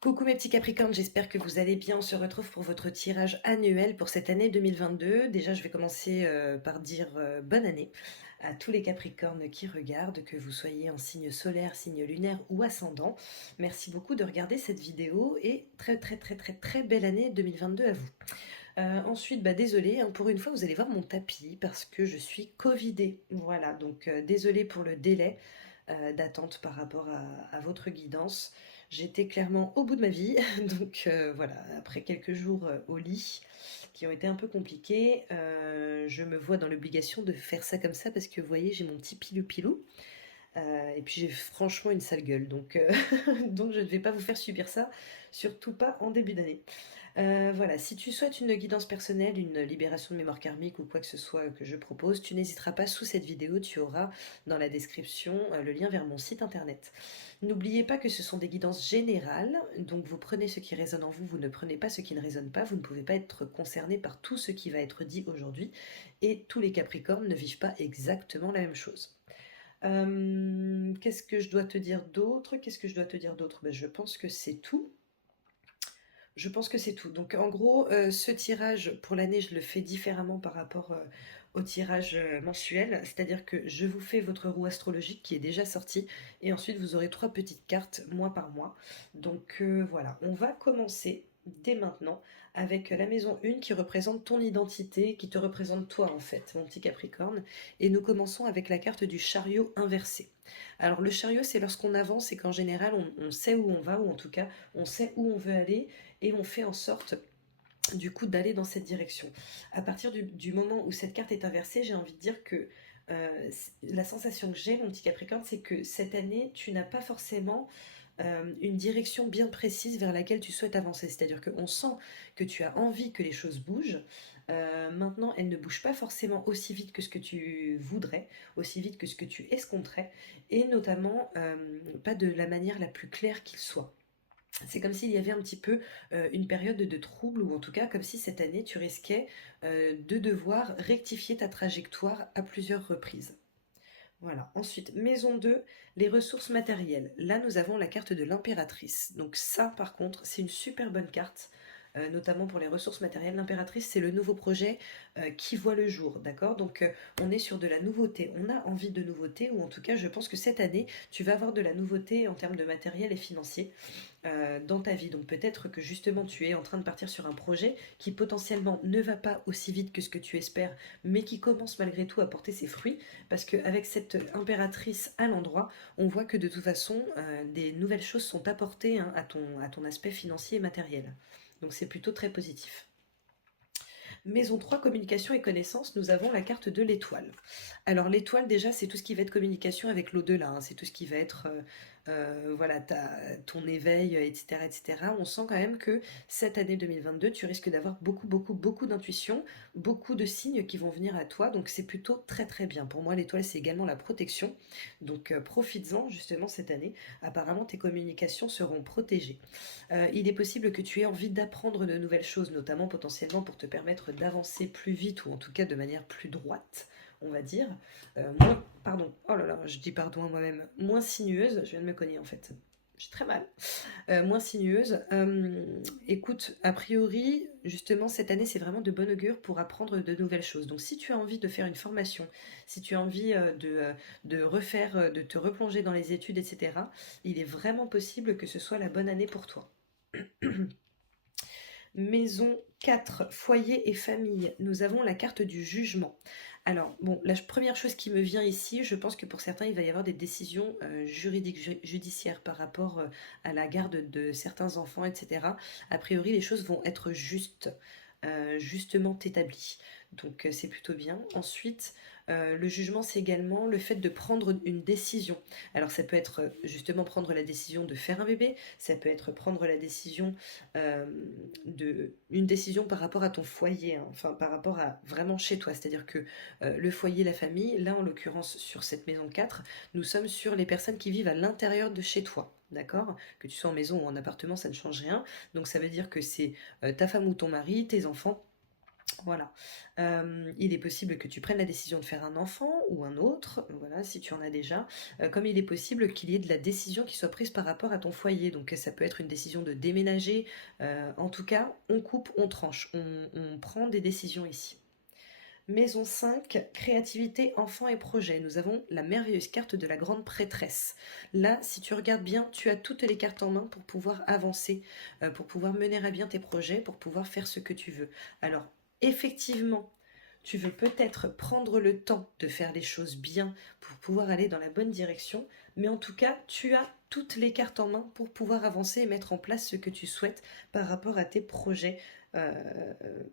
Coucou mes petits Capricornes, j'espère que vous allez bien. On se retrouve pour votre tirage annuel pour cette année 2022. Déjà, je vais commencer par dire bonne année à tous les Capricornes qui regardent, que vous soyez en signe solaire, signe lunaire ou ascendant. Merci beaucoup de regarder cette vidéo et très très très très très belle année 2022 à vous. Ensuite, désolé, hein, pour une fois, vous allez voir mon tapis parce que je suis covidée. Voilà, donc désolé pour le délai d'attente par rapport à votre guidance. J'étais clairement au bout de ma vie, donc voilà, après quelques jours au lit qui ont été un peu compliqués, je me vois dans l'obligation de faire ça comme ça parce que vous voyez, j'ai mon petit pilou-pilou. Et puis j'ai franchement une sale gueule, donc, donc je ne vais pas vous faire subir ça, surtout pas en début d'année. Voilà, si tu souhaites une guidance personnelle, une libération de mémoire karmique ou quoi que ce soit que je propose, tu n'hésiteras pas sous cette vidéo, tu auras dans la description le lien vers mon site internet. N'oubliez pas que ce sont des guidances générales, donc vous prenez ce qui résonne en vous, vous ne prenez pas ce qui ne résonne pas, vous ne pouvez pas être concerné par tout ce qui va être dit aujourd'hui, et tous les Capricornes ne vivent pas exactement la même chose. Qu'est-ce que je dois te dire d'autre? Qu'est-ce que je dois te dire d'autre? Je pense que c'est tout. Je pense que c'est tout. Donc en gros, ce tirage pour l'année, je le fais différemment par rapport au tirage mensuel. C'est-à-dire que je vous fais votre roue astrologique qui est déjà sortie. Et ensuite, vous aurez 3 petites cartes mois par mois. Donc voilà, on va commencer dès maintenant avec la maison 1 qui représente ton identité, qui te représente toi en fait, mon petit Capricorne. Et nous commençons avec la carte du chariot inversé. Alors le chariot, c'est lorsqu'on avance et qu'en général, on sait où on va, ou en tout cas, on sait où on veut aller et on fait en sorte du coup d'aller dans cette direction. À partir du moment où cette carte est inversée, j'ai envie de dire que la sensation que j'ai, mon petit Capricorne, c'est que cette année, tu n'as pas forcément une direction bien précise vers laquelle tu souhaites avancer. C'est-à-dire qu'on sent que tu as envie que les choses bougent. Maintenant, elles ne bougent pas forcément aussi vite que ce que tu voudrais, aussi vite que ce que tu escompterais, et notamment pas de la manière la plus claire qu'il soit. C'est comme s'il y avait un petit peu une période de trouble, ou en tout cas comme si cette année tu risquais de devoir rectifier ta trajectoire à plusieurs reprises. Voilà. Ensuite, maison 2, les ressources matérielles. Là, nous avons la carte de l'impératrice. Donc ça, par contre, c'est une super bonne carte, notamment pour les ressources matérielles. L'impératrice, c'est le nouveau projet qui voit le jour, d'accord. Donc on est sur de la nouveauté. On a envie de nouveauté, ou en tout cas, je pense que cette année, tu vas avoir de la nouveauté en termes de matériel et financier dans ta vie. Donc peut-être que justement tu es en train de partir sur un projet qui potentiellement ne va pas aussi vite que ce que tu espères, mais qui commence malgré tout à porter ses fruits, parce qu'avec cette impératrice à l'endroit, on voit que de toute façon, des nouvelles choses sont apportées, hein, à ton aspect financier et matériel. Donc c'est plutôt très positif. Maison 3, communication et connaissances, nous avons la carte de l'étoile. Alors l'étoile déjà, c'est tout ce qui va être communication avec l'au-delà, hein, c'est tout ce qui va être voilà, ton éveil, etc., etc. On sent quand même que cette année 2022, tu risques d'avoir beaucoup, beaucoup, beaucoup d'intuition, beaucoup de signes qui vont venir à toi, donc c'est plutôt très très bien. Pour moi, l'étoile, c'est également la protection, donc profites-en justement cette année. Apparemment, tes communications seront protégées. Il est possible que tu aies envie d'apprendre de nouvelles choses, notamment potentiellement pour te permettre d'avancer plus vite, ou en tout cas de manière plus droite, on va dire. Moins, pardon, oh là là, je dis pardon à moi-même, moins sinueuse, je viens de me cogner en fait. J'ai très mal. Moins sinueuse. Écoute, a priori, justement, cette année, c'est vraiment de bon augure pour apprendre de nouvelles choses. Donc, si tu as envie de faire une formation, si tu as envie de refaire, de te replonger dans les études, etc., il est vraiment possible que ce soit la bonne année pour toi. Maison 4, foyer et famille. Nous avons la carte du jugement. Alors, bon, la première chose qui me vient ici, je pense que pour certains, il va y avoir des décisions juridiques, judiciaires par rapport à la garde de certains enfants, etc. A priori, les choses vont être justes, justement établies. Donc, c'est plutôt bien. Ensuite, le jugement, c'est également le fait de prendre une décision. Alors, ça peut être justement prendre la décision de faire un bébé, ça peut être prendre la décision euh, une décision par rapport à ton foyer, hein, enfin par rapport à vraiment chez toi. C'est-à-dire que le foyer, la famille, là en l'occurrence sur cette maison 4, nous sommes sur les personnes qui vivent à l'intérieur de chez toi. D'accord. Que tu sois en maison ou en appartement, ça ne change rien. Donc ça veut dire que c'est ta femme ou ton mari, tes enfants, Voilà. Il est possible que tu prennes la décision de faire un enfant ou un autre, voilà, si tu en as déjà, comme il est possible qu'il y ait de la décision qui soit prise par rapport à ton foyer. Donc ça peut être une décision de déménager, en tout cas, on coupe, on tranche, on prend des décisions ici. Maison 5, créativité, enfants et projets. Nous avons la merveilleuse carte de la grande prêtresse. Là, si tu regardes bien, tu as toutes les cartes en main pour pouvoir avancer, pour pouvoir mener à bien tes projets, pour pouvoir faire ce que tu veux. Alors, effectivement, tu veux peut-être prendre le temps de faire les choses bien pour pouvoir aller dans la bonne direction, mais en tout cas, tu as toutes les cartes en main pour pouvoir avancer et mettre en place ce que tu souhaites par rapport à tes projets.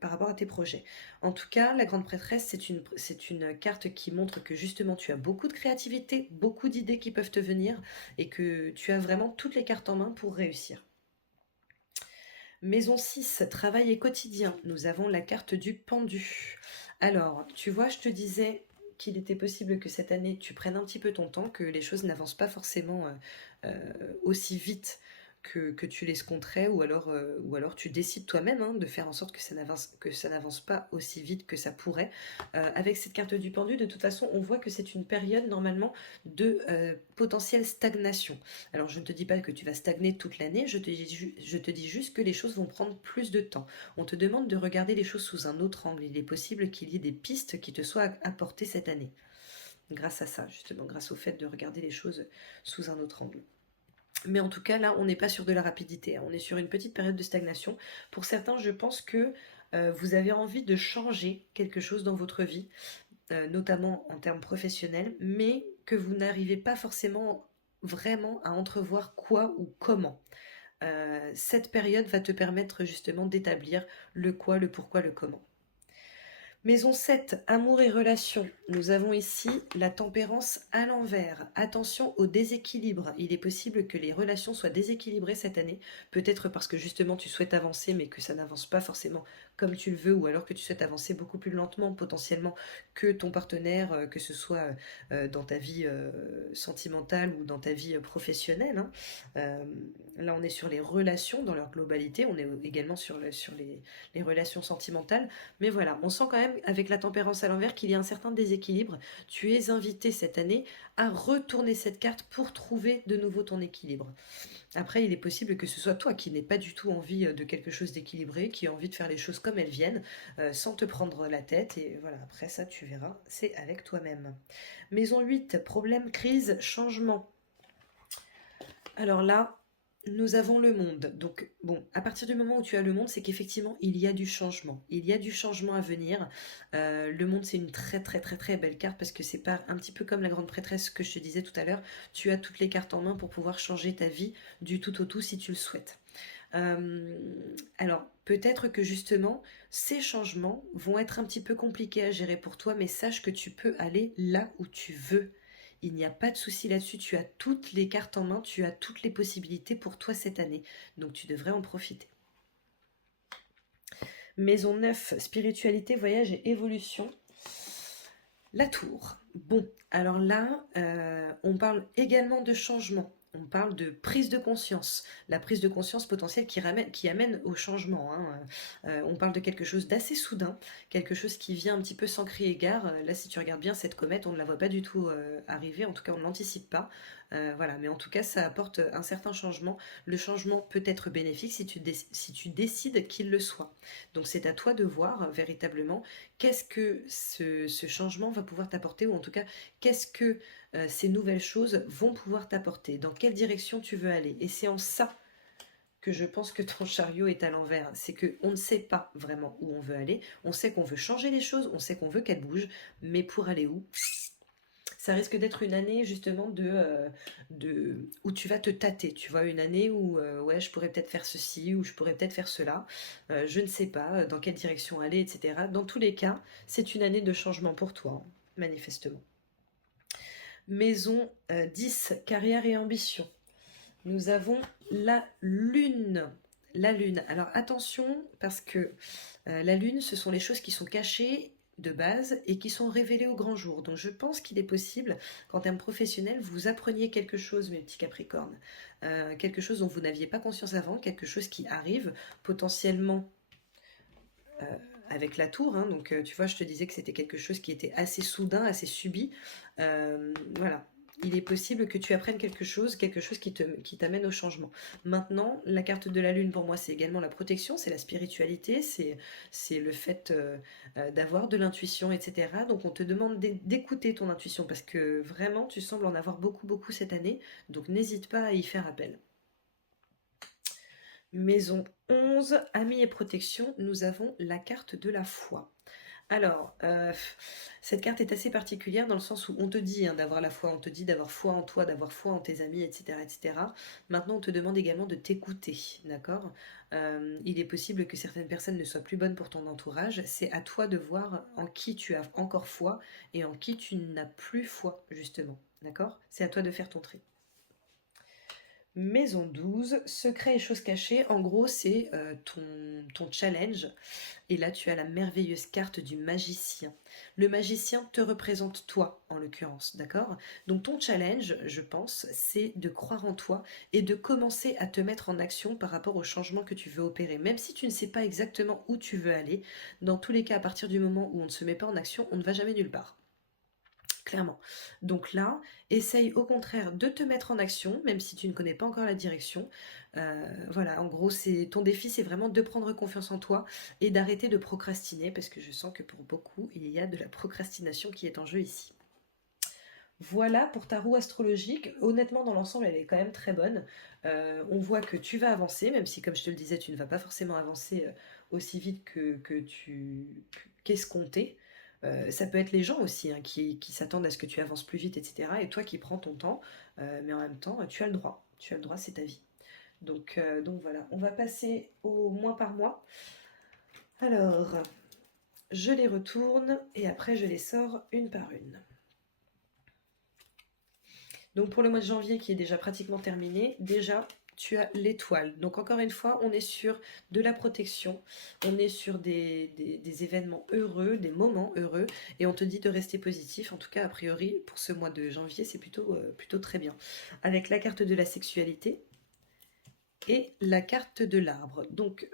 Par rapport à tes projets. En tout cas, la grande prêtresse, c'est une carte qui montre que justement tu as beaucoup de créativité, beaucoup d'idées qui peuvent te venir et que tu as vraiment toutes les cartes en main pour réussir. Maison 6, travail et quotidien. Nous avons la carte du pendu. Alors, tu vois, je te disais qu'il était possible que cette année tu prennes un petit peu ton temps, que les choses n'avancent pas forcément aussi vite que tu l'escompterais, ou alors tu décides toi-même de faire en sorte que ça n'avance pas aussi vite que ça pourrait. Avec cette carte du pendu, de toute façon, on voit que c'est une période normalement de potentielle stagnation. Alors je ne te dis pas que tu vas stagner toute l'année, je te dis juste que les choses vont prendre plus de temps. On te demande de regarder les choses sous un autre angle. Il est possible qu'il y ait des pistes qui te soient apportées cette année. Grâce à ça, justement, grâce au fait de regarder les choses sous un autre angle. Mais en tout cas, là, on n'est pas sur de la rapidité. On est sur une petite période de stagnation. Pour certains, je pense que vous avez envie de changer quelque chose dans votre vie, notamment en termes professionnels, mais que vous n'arrivez pas forcément vraiment à entrevoir quoi ou comment. Cette période va te permettre justement d'établir le quoi, le pourquoi, le comment. Maison 7, amour et relations. Nous avons ici la tempérance à l'envers. Attention au déséquilibre. Il est possible que les relations soient déséquilibrées cette année. Peut-être parce que justement tu souhaites avancer mais que ça n'avance pas forcément comme tu le veux, ou alors que tu souhaites avancer beaucoup plus lentement potentiellement que ton partenaire, que ce soit dans ta vie sentimentale ou dans ta vie professionnelle. Là on est sur les relations dans leur globalité, on est également sur les relations sentimentales. Mais voilà, on sent quand même avec la tempérance à l'envers qu'il y a un certain déséquilibre. Tu es invité cette année à retourner cette carte pour trouver de nouveau ton équilibre. Après, il est possible que ce soit toi qui n'aies pas du tout envie de quelque chose d'équilibré, qui a envie de faire les choses comme elles viennent, sans te prendre la tête. Et voilà, après ça, tu verras, c'est avec toi-même. Maison 8, problème, crise, changement. Alors là, nous avons le monde. Donc, bon, à partir du moment où tu as le monde, c'est qu'effectivement, il y a du changement. Il y a du changement à venir. Le monde, c'est une très, très, très, très belle carte parce que c'est pas un petit peu comme la grande prêtresse que je te disais tout à l'heure. Tu as toutes les cartes en main pour pouvoir changer ta vie du tout au tout si tu le souhaites. Alors, peut-être que justement, ces changements vont être un petit peu compliqués à gérer pour toi, mais sache que tu peux aller là où tu veux. Il n'y a pas de souci là-dessus, tu as toutes les cartes en main, tu as toutes les possibilités pour toi cette année. Donc tu devrais en profiter. Maison 9, spiritualité, voyage et évolution. La tour. Bon, alors là, on parle également de changement. On parle de prise de conscience, la prise de conscience potentielle qui amène au changement. On parle de quelque chose d'assez soudain, quelque chose qui vient un petit peu sans crier gare. Là, si tu regardes bien cette comète, on ne la voit pas du tout arriver, en tout cas on ne l'anticipe pas. Voilà, mais en tout cas ça apporte un certain changement. Le changement peut être bénéfique si tu décides qu'il le soit. Donc c'est à toi de voir véritablement qu'est-ce que ce changement va pouvoir t'apporter, ou en tout cas qu'est-ce que ces nouvelles choses vont pouvoir t'apporter, dans quelle direction tu veux aller. Et c'est en ça que je pense que ton chariot est à l'envers. C'est qu'on ne sait pas vraiment où on veut aller, on sait qu'on veut changer les choses, on sait qu'on veut qu'elles bougent, mais pour aller où? Ça risque d'être une année justement où tu vas te tâter, tu vois, une année où ouais, je pourrais peut-être faire ceci, ou je pourrais peut-être faire cela, je ne sais pas dans quelle direction aller, etc. Dans tous les cas, c'est une année de changement pour toi, manifestement. Maison 10, carrière et ambition. Nous avons la lune. La lune. Alors attention, parce que la lune, ce sont les choses qui sont cachées de base et qui sont révélées au grand jour. Donc je pense qu'il est possible qu'en termes professionnels, vous appreniez quelque chose, mes petits Capricornes. Quelque chose dont vous n'aviez pas conscience avant, quelque chose qui arrive potentiellement avec la tour, hein, donc tu vois, je te disais que c'était quelque chose qui était assez soudain, assez subi. Voilà. Il est possible que tu apprennes quelque chose qui t'amène au changement. Maintenant, la carte de la lune pour moi, c'est également la protection, c'est la spiritualité, c'est le fait d'avoir de l'intuition, etc. Donc on te demande d'écouter ton intuition parce que vraiment, tu sembles en avoir beaucoup, beaucoup cette année. Donc n'hésite pas à y faire appel. Maison 11, amis et protection, nous avons la carte de la foi. Alors, cette carte est assez particulière dans le sens où on te dit hein, d'avoir la foi, on te dit d'avoir foi en toi, d'avoir foi en tes amis, etc., etc. Maintenant, on te demande également de t'écouter, d'accord? Il est possible que certaines personnes ne soient plus bonnes pour ton entourage. C'est à toi de voir en qui tu as encore foi et en qui tu n'as plus foi, justement, d'accord? C'est à toi de faire ton tri. Maison 12, secrets et choses cachées. En gros, c'est ton challenge. Et là, tu as la merveilleuse carte du magicien. Le magicien te représente toi, en l'occurrence, d'accord? Donc ton challenge, je pense, c'est de croire en toi et de commencer à te mettre en action par rapport au changement que tu veux opérer. Même si tu ne sais pas exactement où tu veux aller, dans tous les cas, à partir du moment où on ne se met pas en action, on ne va jamais nulle part. Clairement. Donc là, essaye au contraire de te mettre en action, même si tu ne connais pas encore la direction. Voilà, en gros, c'est ton défi, c'est vraiment de prendre confiance en toi et d'arrêter de procrastiner, parce que je sens que pour beaucoup, il y a de la procrastination qui est en jeu ici. Voilà pour ta roue astrologique. Honnêtement, dans l'ensemble, elle est quand même très bonne. On voit que tu vas avancer, même si, comme je te le disais, tu ne vas pas forcément avancer aussi vite que tu qu'escompté. Ça peut être les gens aussi hein, qui s'attendent à ce que tu avances plus vite, etc. Et toi qui prends ton temps, mais en même temps, tu as le droit. Tu as le droit, c'est ta vie. Donc voilà, on va passer au mois par mois. Alors, je les retourne et après je les sors une par une. Donc pour le mois de janvier qui est déjà pratiquement terminé, déjà tu as l'étoile. Donc encore une fois, on est sur de la protection, on est sur des événements heureux, des moments heureux, et on te dit de rester positif. En tout cas, a priori, pour ce mois de janvier, c'est plutôt très bien. Avec la carte de la sexualité et la carte de l'arbre. Donc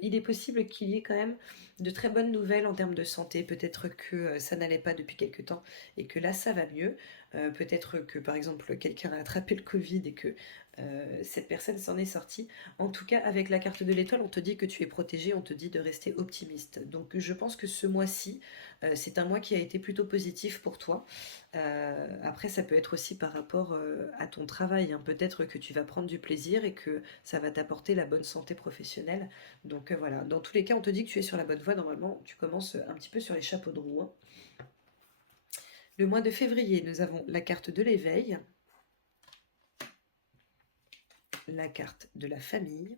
il est possible qu'il y ait quand même de très bonnes nouvelles en termes de santé. Peut-être que ça n'allait pas depuis quelque temps et que là ça va mieux. Peut-être que par exemple quelqu'un a attrapé le Covid et que cette personne s'en est sortie. En tout cas, avec la carte de l'étoile, on te dit que tu es protégé, on te dit de rester optimiste. Donc je pense que ce mois-ci, c'est un mois qui a été plutôt positif pour toi. Après, ça peut être aussi par rapport à ton travail, hein. Peut-être que tu vas prendre du plaisir et que ça va t'apporter la bonne santé professionnelle. Donc voilà, dans tous les cas, on te dit que tu es sur la bonne voie. Normalement, tu commences un petit peu sur les chapeaux de roue, hein. Le mois de février, nous avons la carte de l'éveil, la carte de la famille,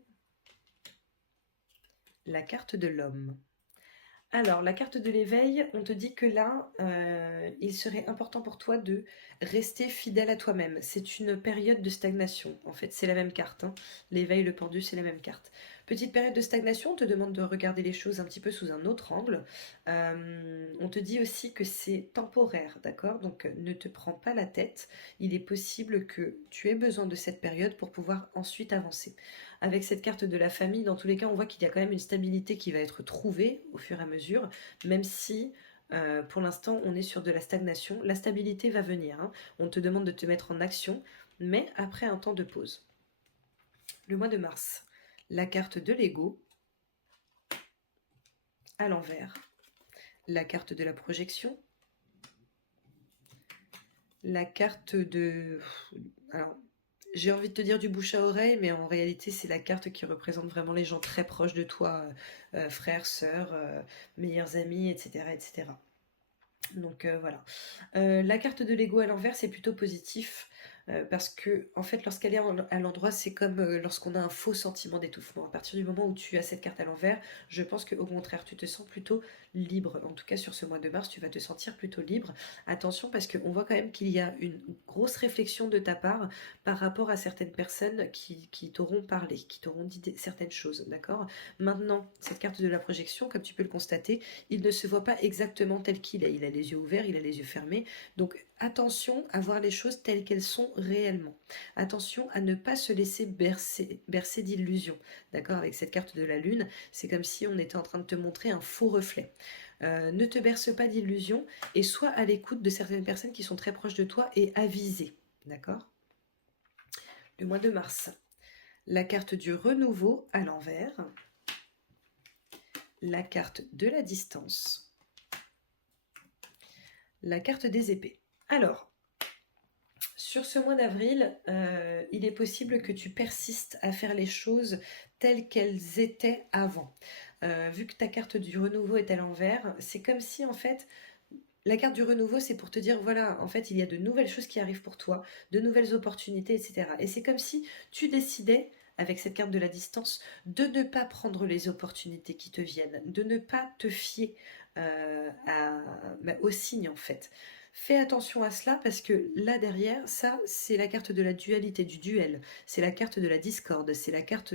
la carte de l'homme. Alors, la carte de l'éveil, on te dit que là, il serait important pour toi de rester fidèle à toi-même. C'est une période de stagnation. En fait, c'est la même carte, hein. L'éveil, le pendu, c'est la même carte. Petite période de stagnation, on te demande de regarder les choses un petit peu sous un autre angle. On te dit aussi que c'est temporaire, d'accord? Donc, ne te prends pas la tête. Il est possible que tu aies besoin de cette période pour pouvoir ensuite avancer. Avec cette carte de la famille, dans tous les cas, on voit qu'il y a quand même une stabilité qui va être trouvée au fur et à mesure, même si pour l'instant on est sur de la stagnation. La stabilité va venir, hein. On te demande de te mettre en action, mais après un temps de pause. Le mois de mars, la carte de l'ego à l'envers, la carte de la projection, la carte de... Alors, j'ai envie de te dire du bouche à oreille, mais en réalité, c'est la carte qui représente vraiment les gens très proches de toi, frères, sœurs, meilleurs amis, etc., etc. Donc voilà. La carte de l'ego à l'envers, c'est plutôt positif parce que, en fait, lorsqu'elle est à l'endroit, c'est comme lorsqu'on a un faux sentiment d'étouffement. À partir du moment où tu as cette carte à l'envers, je pense qu'au contraire, tu te sens plutôt libre. En tout cas, sur ce mois de mars, tu vas te sentir plutôt libre. Attention, parce qu'on voit quand même qu'il y a une grosse réflexion de ta part par rapport à certaines personnes qui t'auront parlé, qui t'auront dit certaines choses, d'accord? Maintenant, cette carte de la projection, comme tu peux le constater, il ne se voit pas exactement tel qu'il est. Il a les yeux ouverts, il a les yeux fermés. Donc attention à voir les choses telles qu'elles sont réellement. Attention à ne pas se laisser bercer d'illusions. D'accord? Avec cette carte de la lune, c'est comme si on était en train de te montrer un faux reflet. Ne te berce pas d'illusions et sois à l'écoute de certaines personnes qui sont très proches de toi et avisées. D'accord? Le mois de mars, la carte du renouveau à l'envers, la carte de la distance, la carte des épées. Alors, sur ce mois d'avril, il est possible que tu persistes à faire les choses telles qu'elles étaient avant. Vu que ta carte du renouveau est à l'envers, c'est comme si en fait la carte du renouveau, c'est pour te dire, voilà, en fait, il y a de nouvelles choses qui arrivent pour toi, de nouvelles opportunités, etc. Et c'est comme si tu décidais, avec cette carte de la distance, de ne pas prendre les opportunités qui te viennent, de ne pas te fier aux signes, en fait. Fais attention à cela parce que là derrière, ça, c'est la carte de la dualité, du duel. C'est la carte de la discorde. C'est la carte,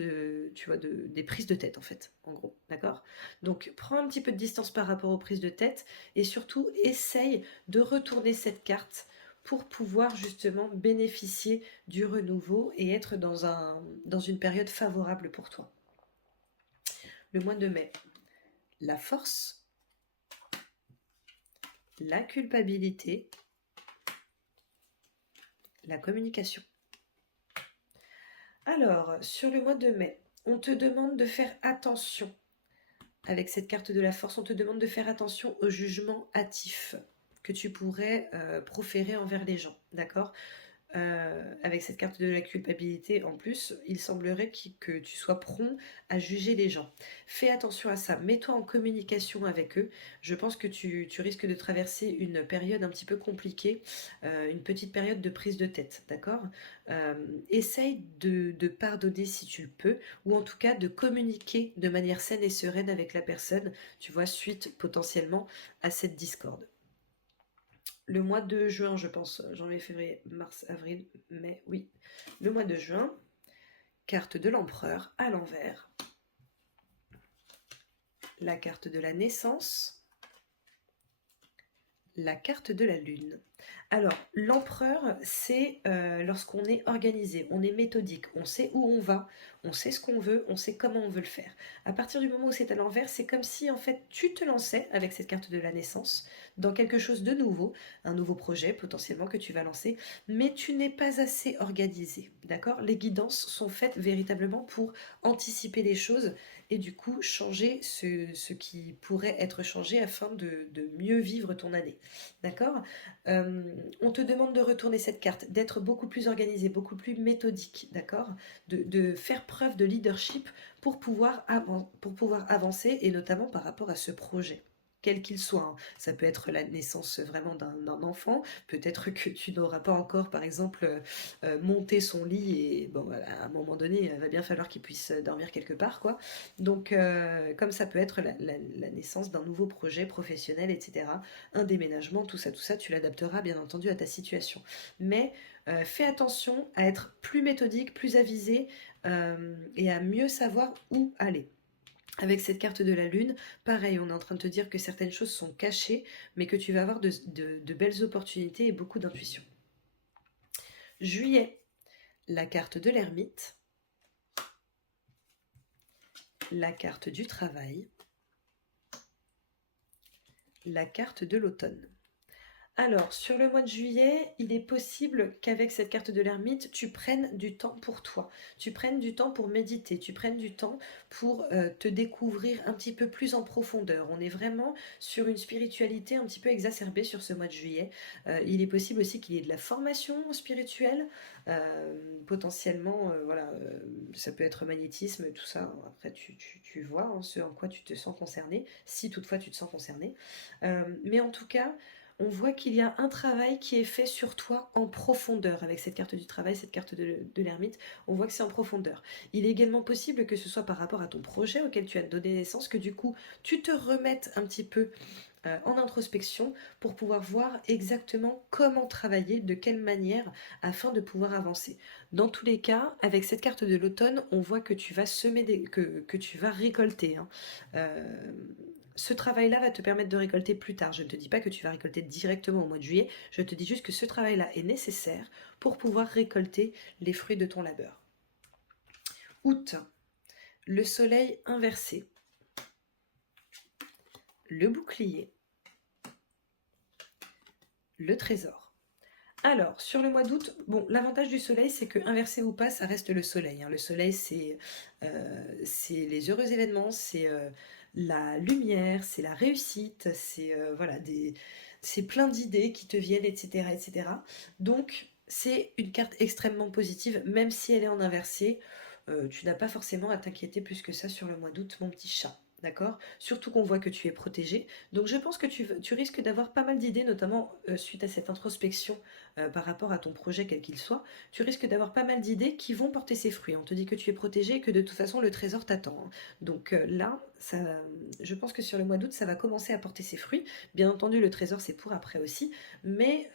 tu vois, des prises de tête, en fait, en gros. D'accord? Donc, prends un petit peu de distance par rapport aux prises de tête et surtout essaye de retourner cette carte pour pouvoir justement bénéficier du renouveau et être dans une période favorable pour toi. Le mois de mai, la force, la culpabilité, la communication. Alors, sur le mois de mai, on te demande de faire attention. Avec cette carte de la force, on te demande de faire attention au jugement hâtif que tu pourrais proférer envers les gens, d'accord? Avec cette carte de la culpabilité en plus, il semblerait que tu sois prompt à juger les gens. Fais attention à ça, mets-toi en communication avec eux. Je pense que tu risques de traverser une période un petit peu compliquée, une petite période de prise de tête, d'accord? Essaye de pardonner si tu le peux, ou en tout cas de communiquer de manière saine et sereine avec la personne, tu vois, suite potentiellement à cette discorde. Le mois de juin, je pense, janvier, février, mars, avril, mai, oui. Le mois de juin, carte de l'empereur à l'envers, la carte de la naissance, la carte de la lune. Alors, l'empereur, c'est lorsqu'on est organisé, on est méthodique, on sait où on va, on sait ce qu'on veut, on sait comment on veut le faire. À partir du moment où c'est à l'envers, c'est comme si en fait tu te lançais avec cette carte de la naissance dans quelque chose de nouveau, un nouveau projet potentiellement que tu vas lancer, mais tu n'es pas assez organisé, d'accord? Les guidances sont faites véritablement pour anticiper les choses et du coup changer ce qui pourrait être changé afin de mieux vivre ton année. D'accord? On te demande de retourner cette carte, d'être beaucoup plus organisé, beaucoup plus méthodique, d'accord? De faire preuve de leadership pour pouvoir avancer et notamment par rapport à ce projet. Quel qu'il soit, hein. Ça peut être la naissance vraiment d'un enfant, peut-être que tu n'auras pas encore, par exemple, monté son lit et bon, à un moment donné, il va bien falloir qu'il puisse dormir quelque part, quoi. Donc, comme ça peut être la naissance d'un nouveau projet professionnel, etc. Un déménagement, tout ça, tu l'adapteras bien entendu à ta situation. Mais fais attention à être plus méthodique, plus avisé et à mieux savoir où aller. Avec cette carte de la lune, pareil, on est en train de te dire que certaines choses sont cachées, mais que tu vas avoir de belles opportunités et beaucoup d'intuition. Juillet, la carte de l'ermite, la carte du travail, la carte de l'automne. Alors, sur le mois de juillet, il est possible qu'avec cette carte de l'ermite, tu prennes du temps pour toi, tu prennes du temps pour méditer, tu prennes du temps pour te découvrir un petit peu plus en profondeur. On est vraiment sur une spiritualité un petit peu exacerbée sur ce mois de juillet. Il est possible aussi qu'il y ait de la formation spirituelle, potentiellement, voilà, ça peut être magnétisme, tout ça. Après, tu vois hein, ce en quoi tu te sens concerné, si toutefois tu te sens concerné. Mais en tout cas, on voit qu'il y a un travail qui est fait sur toi en profondeur avec cette carte du travail, cette carte de l'ermite. On voit que c'est en profondeur. Il est également possible que ce soit par rapport à ton projet auquel tu as donné naissance, que du coup tu te remettes un petit peu en introspection pour pouvoir voir exactement comment travailler, de quelle manière, afin de pouvoir avancer. Dans tous les cas, avec cette carte de l'automne, on voit que tu vas semer, que tu vas récolter. Hein. ce travail-là va te permettre de récolter plus tard. Je ne te dis pas que tu vas récolter directement au mois de juillet, je te dis juste que ce travail-là est nécessaire pour pouvoir récolter les fruits de ton labeur. Août, le soleil inversé, le bouclier, le trésor. Alors, sur le mois d'août, bon, l'avantage du soleil, c'est que inversé ou pas, ça reste le soleil, hein. Le soleil, c'est les heureux événements, c'est la lumière, c'est la réussite, c'est voilà, c'est plein d'idées qui te viennent, etc., etc. Donc, c'est une carte extrêmement positive, même si elle est en inversé. Tu n'as pas forcément à t'inquiéter plus que ça sur le mois d'août, mon petit chat. D'accord? Surtout qu'on voit que tu es protégé. Donc je pense que tu risques d'avoir pas mal d'idées, notamment suite à cette introspection par rapport à ton projet quel qu'il soit, tu risques d'avoir pas mal d'idées qui vont porter ses fruits. On te dit que tu es protégé et que de toute façon le trésor t'attend, hein. Donc là, je pense que sur le mois d'août, ça va commencer à porter ses fruits. Bien entendu, le trésor c'est pour après aussi, mais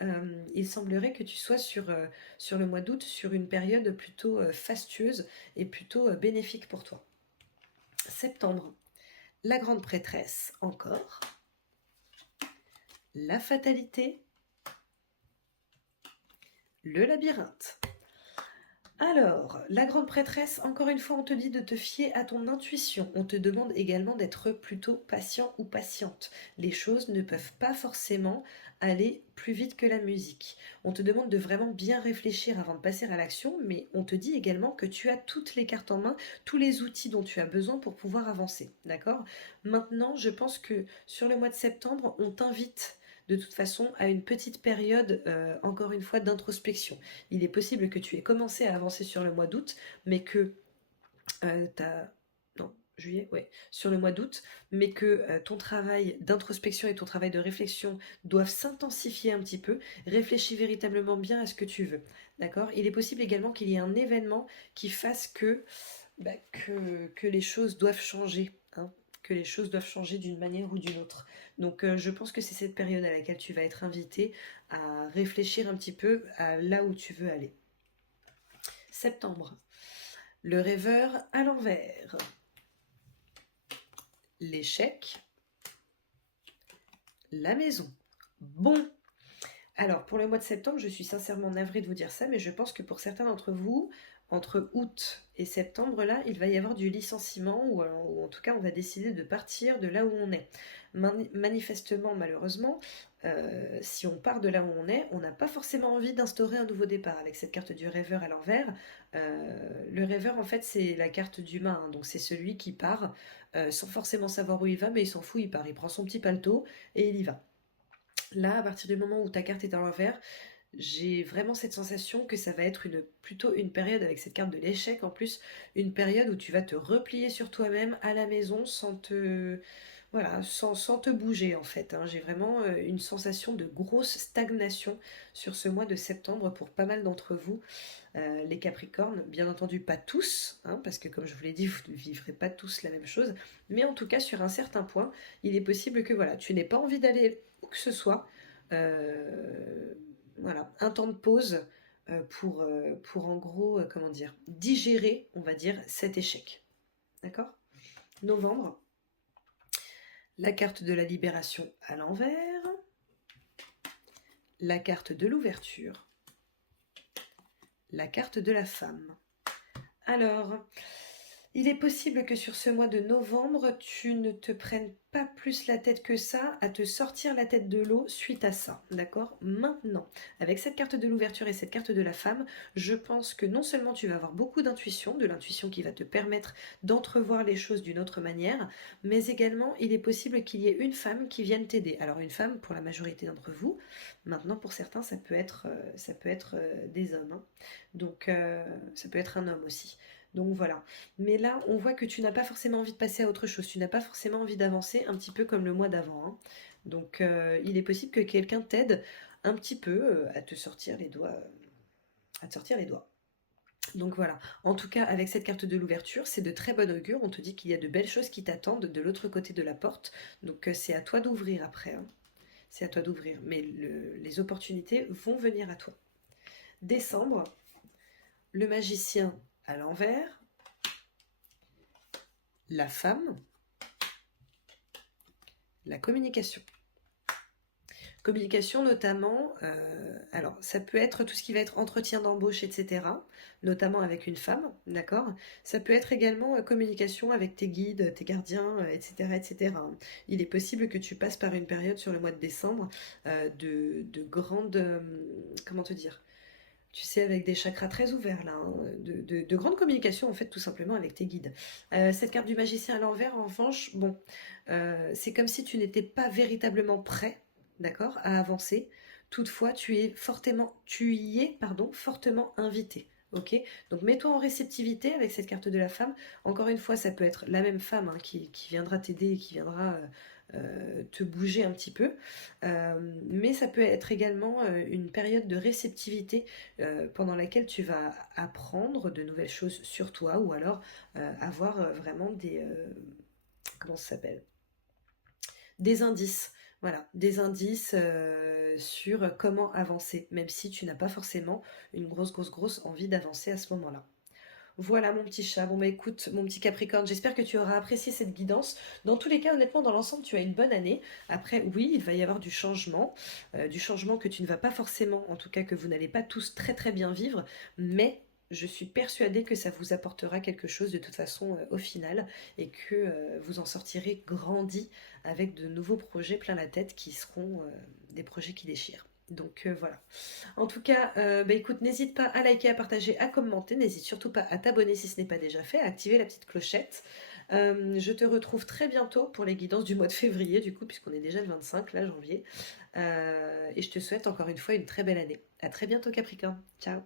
il semblerait que tu sois sur le mois d'août sur une période plutôt fastueuse et plutôt bénéfique pour toi. Septembre, la grande prêtresse encore, la fatalité, le labyrinthe. Alors, la grande prêtresse, encore une fois, on te dit de te fier à ton intuition. On te demande également d'être plutôt patient ou patiente. Les choses ne peuvent pas forcément aller plus vite que la musique. On te demande de vraiment bien réfléchir avant de passer à l'action, mais on te dit également que tu as toutes les cartes en main, tous les outils dont tu as besoin pour pouvoir avancer. D'accord? Maintenant, je pense que sur le mois de septembre, on t'invite de toute façon à une petite période, encore une fois, d'introspection. Il est possible que tu aies commencé à avancer sur le mois d'août, mais que non, juillet, ouais, sur le mois d'août, mais que ton travail d'introspection et ton travail de réflexion doivent s'intensifier un petit peu. Réfléchis véritablement bien à ce que tu veux, d'accord? Il est possible également qu'il y ait un événement qui fasse que les choses doivent changer, hein, que les choses doivent changer d'une manière ou d'une autre. Donc je pense que c'est cette période à laquelle tu vas être invité à réfléchir un petit peu à là où tu veux aller. Septembre, le rêveur à l'envers, l'échec, la maison. Bon, alors pour le mois de septembre, je suis sincèrement navrée de vous dire ça, mais je pense que pour certains d'entre vous, entre août et septembre, là, il va y avoir du licenciement, ou en tout cas, on va décider de partir de là où on est. Manifestement, malheureusement, si on part de là où on est, on n'a pas forcément envie d'instaurer un nouveau départ avec cette carte du rêveur à l'envers. Le rêveur, en fait, c'est la carte d'humain, hein, donc c'est celui qui part sans forcément savoir où il va, mais il s'en fout, il part, il prend son petit paletot et il y va. Là, à partir du moment où ta carte est à l'envers, j'ai vraiment cette sensation que ça va être plutôt une période avec cette carte de l'échec en plus, une période où tu vas te replier sur toi-même à la maison voilà, sans te bouger en fait, hein. J'ai vraiment une sensation de grosse stagnation sur ce mois de septembre pour pas mal d'entre vous, les Capricornes. Bien entendu, pas tous, hein, parce que comme je vous l'ai dit, vous ne vivrez pas tous la même chose, mais en tout cas, sur un certain point, il est possible que voilà, tu n'aies pas envie d'aller où que ce soit. Euh, voilà, un temps de pause pour en gros, comment dire, digérer, on va dire, cet échec. D'accord? Novembre, la carte de la libération à l'envers, la carte de l'ouverture, la carte de la femme. Alors, il est possible que sur ce mois de novembre, tu ne te prennes pas plus la tête que ça à te sortir la tête de l'eau suite à ça, d'accord? Maintenant, avec cette carte de l'ouverture et cette carte de la femme, je pense que non seulement tu vas avoir beaucoup d'intuition, de l'intuition qui va te permettre d'entrevoir les choses d'une autre manière, mais également il est possible qu'il y ait une femme qui vienne t'aider. Alors une femme pour la majorité d'entre vous, maintenant pour certains ça peut être des hommes, hein. Donc ça peut être un homme aussi. Donc voilà. Mais là, on voit que tu n'as pas forcément envie de passer à autre chose. Tu n'as pas forcément envie d'avancer, un petit peu comme le mois d'avant, hein. Donc il est possible que quelqu'un t'aide un petit peu à te sortir les doigts. À te sortir les doigts. Donc voilà. En tout cas, avec cette carte de l'ouverture, c'est de très bon augure. On te dit qu'il y a de belles choses qui t'attendent de l'autre côté de la porte. Donc c'est à toi d'ouvrir après, hein. C'est à toi d'ouvrir. Mais les opportunités vont venir à toi. Décembre, le magicien à l'envers, la femme, La communication. Communication notamment, alors ça peut être tout ce qui va être entretien d'embauche, etc., notamment avec une femme, d'accord? Ça peut être également communication avec tes guides, tes gardiens, etc., etc. Il est possible que tu passes par une période sur le mois de décembre de grande, comment te dire? Tu sais, avec des chakras très ouverts là, hein, de grande communication en fait tout simplement avec tes guides. Cette carte du magicien à l'envers, en revanche, bon, c'est comme si tu n'étais pas véritablement prêt, d'accord, à avancer. Toutefois, tu y es, pardon, fortement invité. Ok, donc mets-toi en réceptivité avec cette carte de la femme. Encore une fois, ça peut être la même femme hein, qui viendra t'aider et qui viendra te bouger un petit peu. Mais ça peut être également une période de réceptivité pendant laquelle tu vas apprendre de nouvelles choses sur toi ou alors avoir vraiment comment ça s'appelle? Des indices. Voilà, des indices sur comment avancer, même si tu n'as pas forcément une grosse envie d'avancer à ce moment-là. Voilà mon petit chat. Bon bah écoute, mon petit Capricorne, j'espère que tu auras apprécié cette guidance. Dans tous les cas, honnêtement, dans l'ensemble, tu as une bonne année. Après, oui, il va y avoir du changement que tu ne vas pas forcément, en tout cas que vous n'allez pas tous très bien vivre, mais je suis persuadée que ça vous apportera quelque chose de toute façon au final et que vous en sortirez grandi avec de nouveaux projets plein la tête qui seront des projets qui déchirent. Donc voilà. En tout cas, bah écoute, n'hésite pas à liker, à partager, à commenter. N'hésite surtout pas à t'abonner si ce n'est pas déjà fait, à activer la petite clochette. Je te retrouve très bientôt pour les guidances du mois de février, du coup, puisqu'on est déjà le 25, là, janvier. Et je te souhaite encore une fois une très belle année. À très bientôt, Capricorne. Ciao.